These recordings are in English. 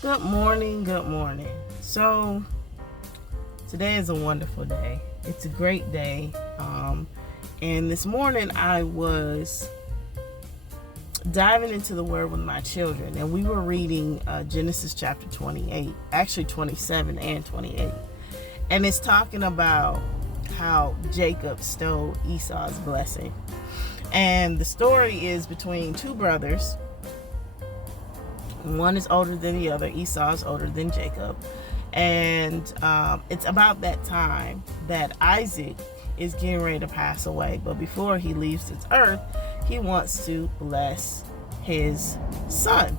Good morning, good morning. So, today is a wonderful day. It's a great day. And this morning I was diving into the Word with my children, and we were reading Genesis chapter 28, actually 27 and 28. And it's talking about how Jacob stole Esau's blessing. And the story is between two brothers. One is older than the other. Esau is older than Jacob. And it's about that time that Isaac is getting ready to pass away. But before he leaves this earth, he wants to bless his son.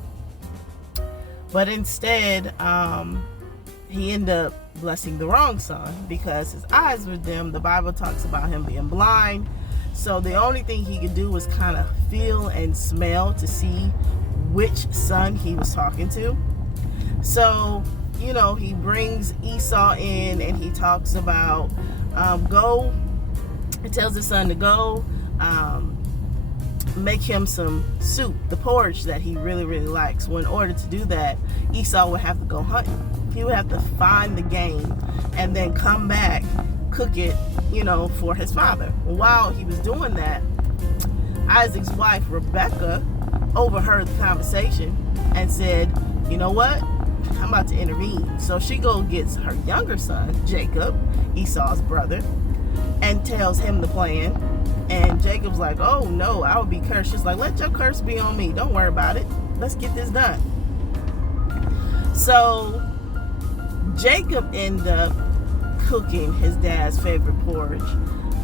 But instead, he ended up blessing the wrong son because his eyes were dim. The Bible talks about him being blind. So the only thing he could do was kind of feel and smell to see which son he was talking to. So, he brings Esau in and he talks about go. He tells his son to go make him some soup, the porridge that he really, really likes. Well, in order to do that, Esau would have to go hunting. He would have to find the game and then come back, cook it, for his father. While he was doing that, Isaac's wife, Rebecca, overheard the conversation and said, you know what? I'm about to intervene. So she gets her younger son, Jacob, Esau's brother, and tells him the plan. And Jacob's like, oh no, I would be cursed. She's like, let your curse be on me. Don't worry about it. Let's get this done. So Jacob ended up cooking his dad's favorite porridge,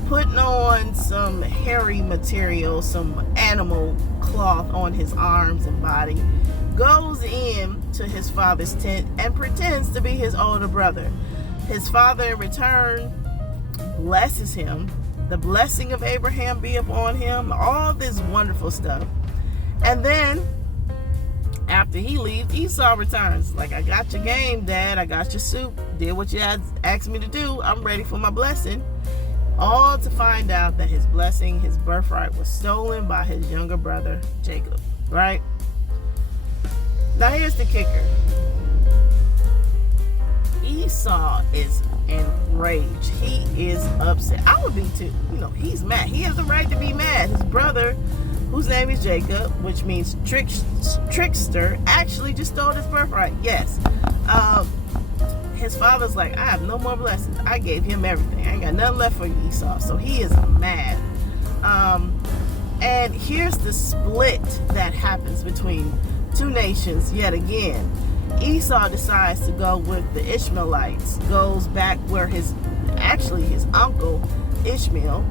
putting on some hairy material, some animal cloth on his arms and body, goes in to his father's tent and pretends to be his older brother. His father in return blesses him. The blessing of Abraham be upon him, all this wonderful stuff. And then after he leaves, Esau returns. Like, I got your game, Dad. I got your soup. Did what you asked me to do. I'm ready for my blessing. All to find out that his blessing, his birthright, was stolen by his younger brother, Jacob. Right? Now, here's the kicker. Esau is enraged. He is upset. I would be too. He's mad. He has the right to be mad. His brother, whose name is Jacob, which means trickster, actually just stole his birthright. Yes. His father's like, I have no more blessings. I gave him everything. I ain't got nothing left for you, Esau. So he is mad. And here's the split that happens between two nations yet again. Esau decides to go with the Ishmaelites, goes back where his uncle Ishmael,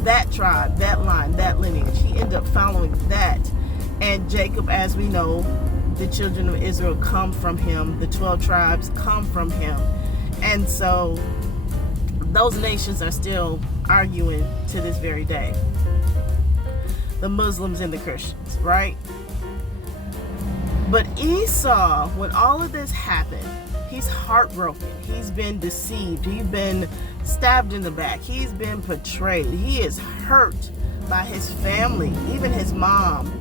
that tribe, that line, that lineage, he ended up following that. And Jacob, as we know, the children of Israel come from him. The 12 tribes come from him. And so those nations are still arguing to this very day. The Muslims and the Christians, right? But Esau, when all of this happened, he's heartbroken. He's been deceived. He's been stabbed in the back. He's been betrayed. He is hurt by his family, even his mom,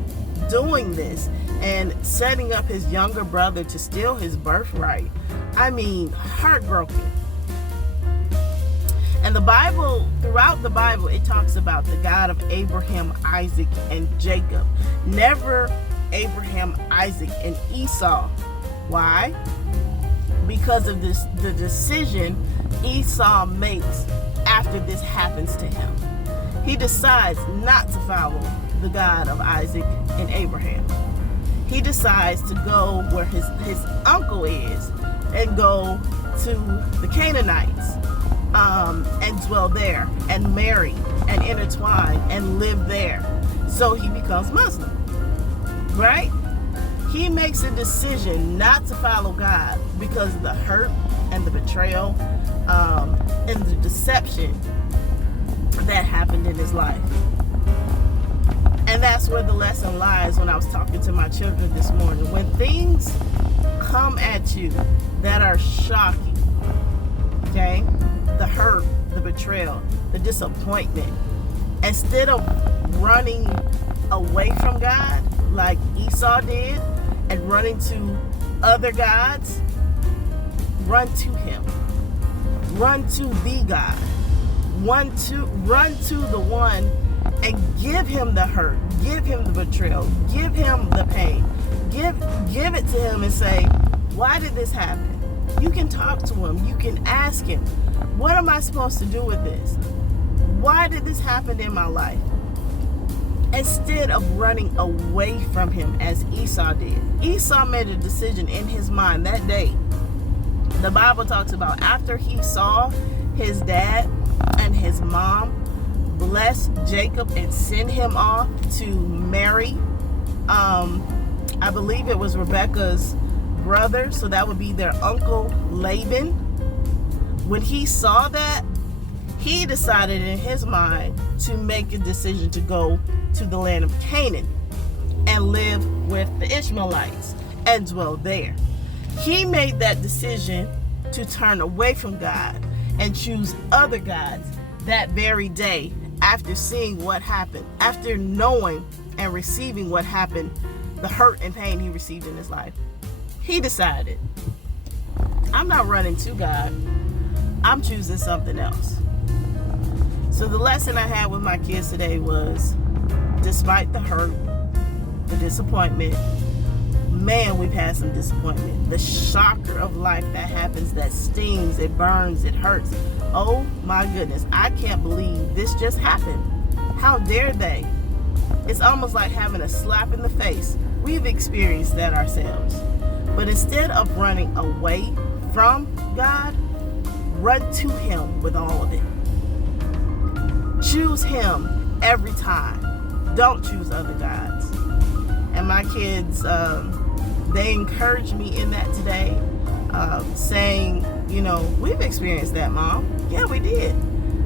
doing this and setting up his younger brother to steal his birthright. I mean, heartbroken. And the Bible, throughout the Bible, it talks about the God of Abraham, Isaac, and Jacob. Never Abraham, Isaac, and Esau. Why? Because of the decision Esau makes after this happens to him. He decides not to follow the God of Isaac and Abraham. He decides to go where his uncle is and go to the Canaanites and dwell there and marry and intertwine and live there. So he becomes Muslim. Right? He makes a decision not to follow God because of the hurt and the betrayal and the deception that happened in his life. And that's where the lesson lies when I was talking to my children this morning. When things come at you that are shocking, okay? The hurt, the betrayal, the disappointment, instead of running away from God like Esau did and running to other gods, run to him. Run to the God. Run to the one and give him the hurt. Give him the betrayal. Give him the pain. Give it to him and say, why did this happen? You can talk to him. You can ask him, what am I supposed to do with this? Why did this happen in my life? Instead of running away from him as Esau did. Esau made a decision in his mind that day. The Bible talks about after he saw his dad and his mom bless Jacob and send him off to marry, I believe it was Rebekah's brother, so that would be their uncle Laban. When he saw that, he decided in his mind to make a decision to go to the land of Canaan and live with the Ishmaelites and dwell there. He made that decision to turn away from God and choose other gods that very day after seeing what happened, after knowing and receiving what happened, the hurt and pain he received in his life. He decided, I'm not running to God, I'm choosing something else. So the lesson I had with my kids today was, despite the hurt, the disappointment, man, we've had some disappointment. The shocker of life that happens, that stings, it burns, it hurts. Oh my goodness, I can't believe this just happened. How dare they? It's almost like having a slap in the face. We've experienced that ourselves. But instead of running away from God, run to him with all of it. Choose him every time. Don't choose other gods. And my kids, they encouraged me in that today, saying, we've experienced that, Mom. Yeah, we did.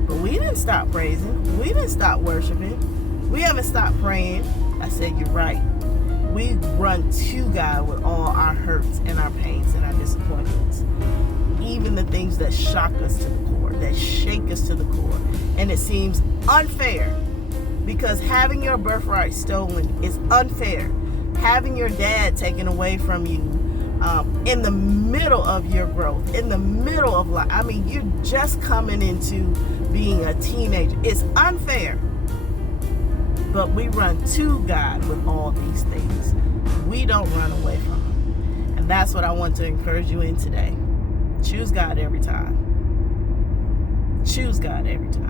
But we didn't stop praising. We didn't stop worshiping. We haven't stopped praying. I said, you're right. We run to God with all our hurts and our pains and our disappointments. Even the things that shock us to the core, that shake us to the core. And it seems unfair, because having your birthright stolen is unfair. Having your dad taken away from you in the middle of your growth, in the middle of life. I mean, you're just coming into being a teenager. It's unfair. But we run to God with all these things. We don't run away from him. And that's what I want to encourage you in today. Choose God every time. Choose God every time.